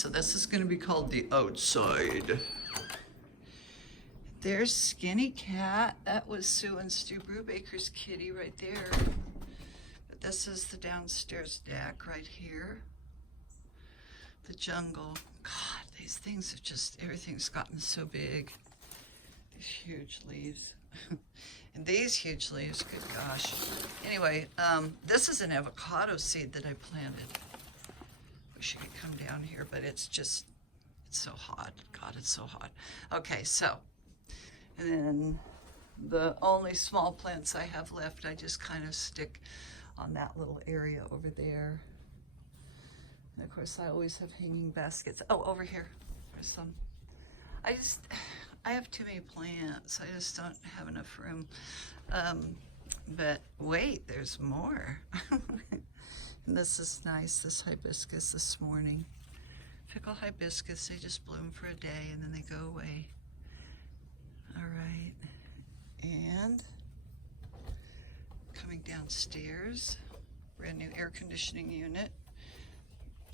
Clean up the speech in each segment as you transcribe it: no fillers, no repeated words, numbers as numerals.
So this is going to be called the outside. There's Skinny Cat. That was Sue and Stu Brubaker's kitty right there. But this is the downstairs deck right here. The jungle. God, these things have just, everything's gotten so big. These huge leaves. And these huge leaves, good gosh. Anyway, this is an avocado seed that I planted. Wish you could come down here, but it's just, it's so hot. God, it's so hot. Okay, so, and then the only small plants I have left, I just kind of stick on that little area over there. And of course, I always have hanging baskets. Oh, over here, there's some. I have too many plants. I just don't have enough room. But wait, there's more. And this is nice, this hibiscus this morning. Fickle hibiscus, they just bloom for a day and then they go away. All right, and coming downstairs, brand new air conditioning unit.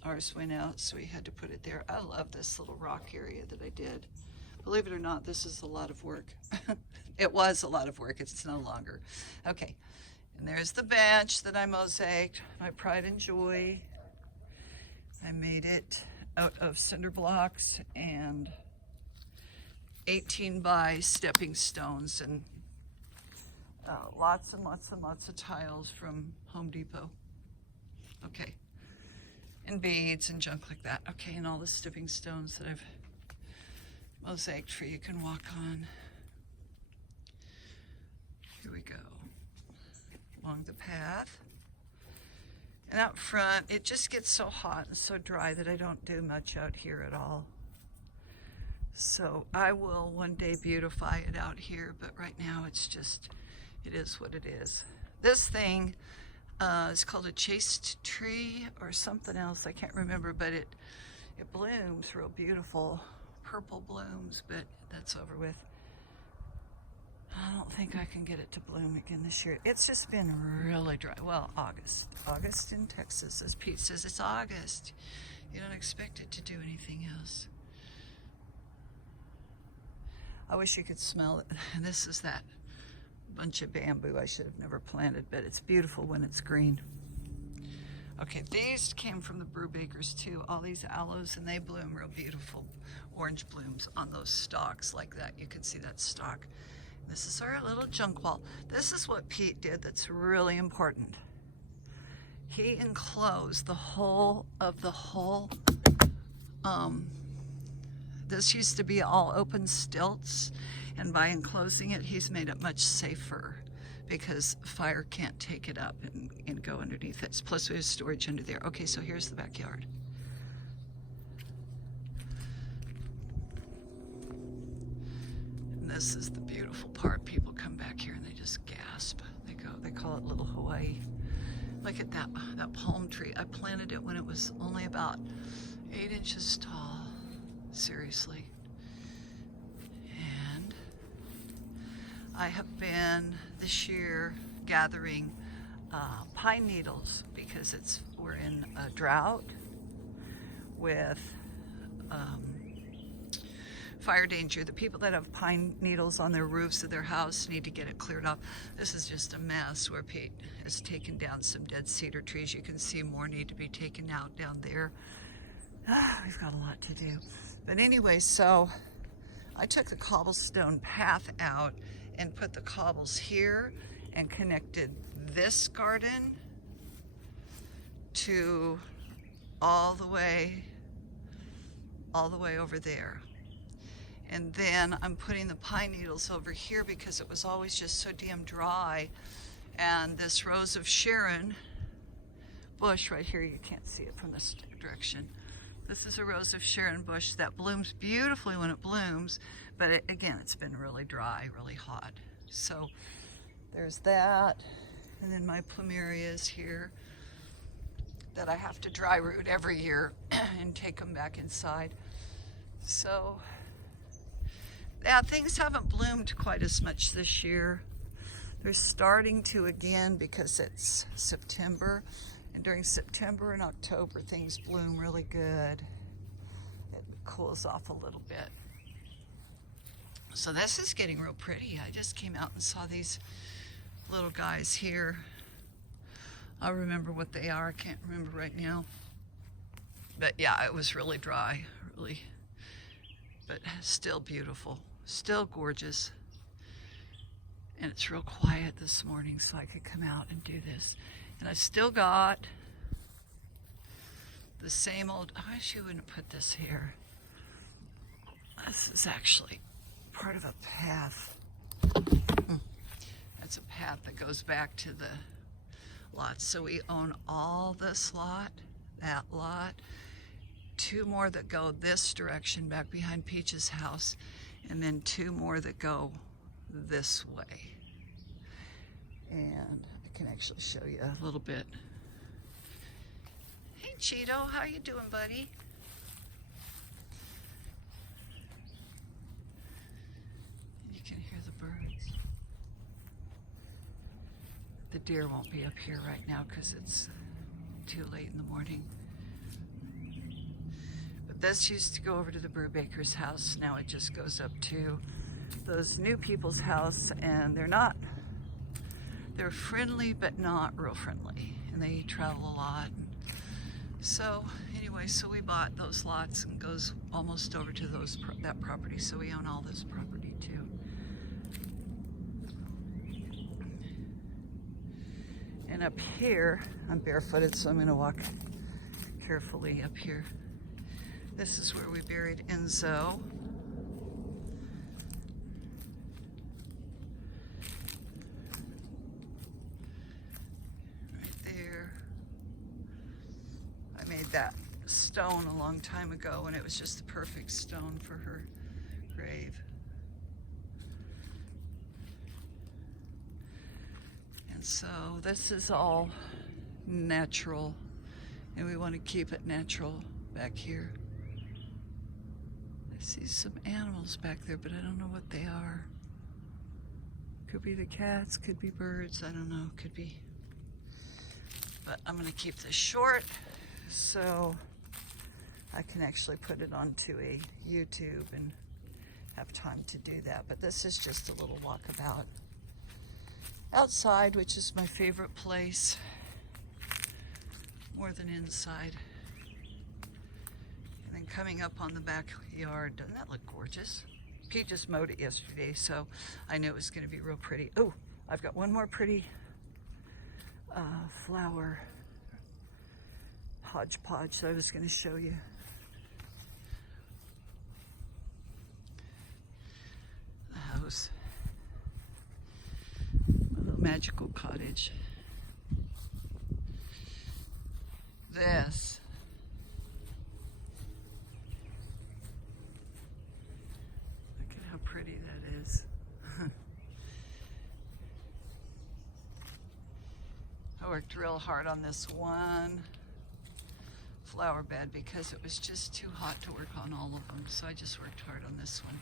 Ours went out, so we had to put it there. I love this little rock area that I did. Believe it or not, this is a lot of work. It was a lot of work, it's no longer. Okay, and there's the bench that I mosaiced, my pride and joy. I made it out of cinder blocks and 18 by stepping stones and lots and lots and lots of tiles from Home Depot. Okay, and beads and junk like that. Okay, and all the stepping stones that I've mosaiced for you can walk on. Here we go, along the path. And out front, it just gets so hot and so dry that I don't do much out here at all. So I will one day beautify it out here, but right now it's just, it is what it is. This thing is called a chaste tree or something else, I can't remember, but it blooms real beautiful, purple blooms, but that's over with. I don't think I can get it to bloom again this year. It's just been really dry. Well, August in Texas, as Pete says, it's August. You don't expect it to do anything else. I wish you could smell it. This is that bunch of bamboo I should have never planted, but it's beautiful when it's green. Okay, these came from the Brubakers too, all these aloes, and they bloom real beautiful orange blooms on those stalks like that. You can see that stalk. This is our little junk wall. This is what Pete did that's really important. He enclosed the whole of the whole, this used to be all open stilts, and by enclosing it, he's made it much safer because fire can't take it up and go underneath it. Plus we have storage under there. Okay, so here's the backyard. And this is the beautiful part. People come back here and they just gasp. They call it Little Hawaii. Look at that palm tree. I planted it when it was only about 8 inches tall. Seriously. And I have been this year gathering pine needles because we're in a drought with fire danger. The people that have pine needles on their roofs of their house need to get it cleared off. This is just a mess where Pete has taken down some dead cedar trees. You can see more need to be taken out down there. We've got a lot to do. But anyway, so I took the cobblestone path out and put the cobbles here and connected this garden to all the way over there. And then I'm putting the pine needles over here because it was always just so damn dry. And this rose of Sharon bush right here, you can't see it from this direction. This is a rose of Sharon bush that blooms beautifully when it blooms, but again, it's been really dry, really hot. So there's that. And then my plumerias here that I have to dry root every year and take them back inside. So yeah, things haven't bloomed quite as much this year. They're starting to again because it's September, and during September and October things bloom really good. trails off a little bit. So this is getting real pretty. I just came out and saw these little guys here. I'll remember what they are. I can't remember right now. But yeah, it was really dry, really, but still beautiful, still gorgeous. And it's real quiet this morning, so I could come out and do this. And I still got the same old, I wish you wouldn't put this here. This is actually part of a path. That's a path that goes back to the lot. So we own all this lot, that lot, 2 more that go this direction back behind Peach's house, and then 2 more that go this way. And I can actually show you a little bit. Hey Cheeto, how you doing, buddy? You can hear the birds. The deer won't be up here right now because it's too late in the morning. But this used to go over to the Brubaker's house. Now it just goes up to those new people's house, and they're friendly but not real friendly, and they travel a lot. So anyway, so we bought those lots and goes almost over to that property, so we own all this property too. And up here, I'm barefooted, so I'm going to walk carefully up here. This is where we buried Enzo. That stone a long time ago, and it was just the perfect stone for her grave. And so this is all natural, and we want to keep it natural back here. I see some animals back there, but I don't know what they are. Could be the cats, could be birds, I don't know, could be. But I'm going to keep this short, so I can actually put it onto a YouTube and have time to do that. But this is just a little walkabout outside, which is my favorite place more than inside. And then coming up on the backyard, doesn't that look gorgeous? Pete just mowed it yesterday, so I knew it was going to be real pretty. Oh, I've got one more pretty flower hodgepodge that I was going to show you. The house. A little magical cottage. This. Look at how pretty that is. I worked real hard on this one flower bed because it was just too hot to work on all of them, so I just worked hard on this one.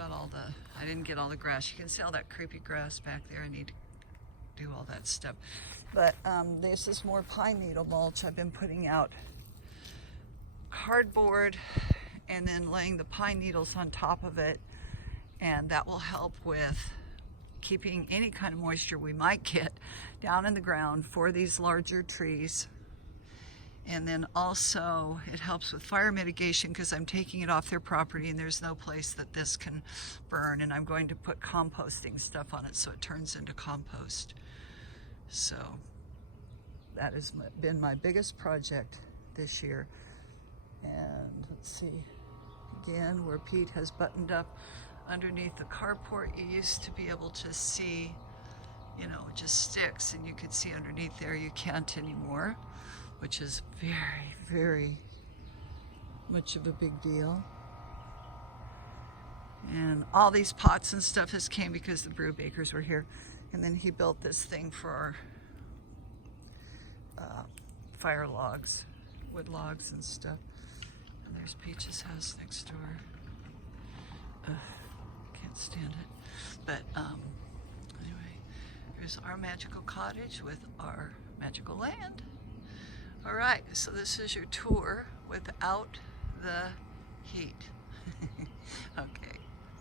I didn't get all the grass. You can see all that creepy grass back there. I need to do all that stuff. But this is more pine needle mulch. I've been putting out cardboard and then laying the pine needles on top of it, and that will help with keeping any kind of moisture we might get down in the ground for these larger trees. And then also it helps with fire mitigation because I'm taking it off their property and there's no place that this can burn, and I'm going to put composting stuff on it so it turns into compost. So that has been my biggest project this year. And let's see, again, where Pete has buttoned up underneath the carport, you used to be able to see, you know, just sticks, and you could see underneath there. You can't anymore, which is very, very much of a big deal. And all these pots and stuff has came because the Brubakers were here. And then he built this thing for our fire logs, wood logs and stuff. And there's Peach's house next door. Can't stand it. But anyway, here's our magical cottage with our magical land. All right, so this is your tour without the heat. Okay.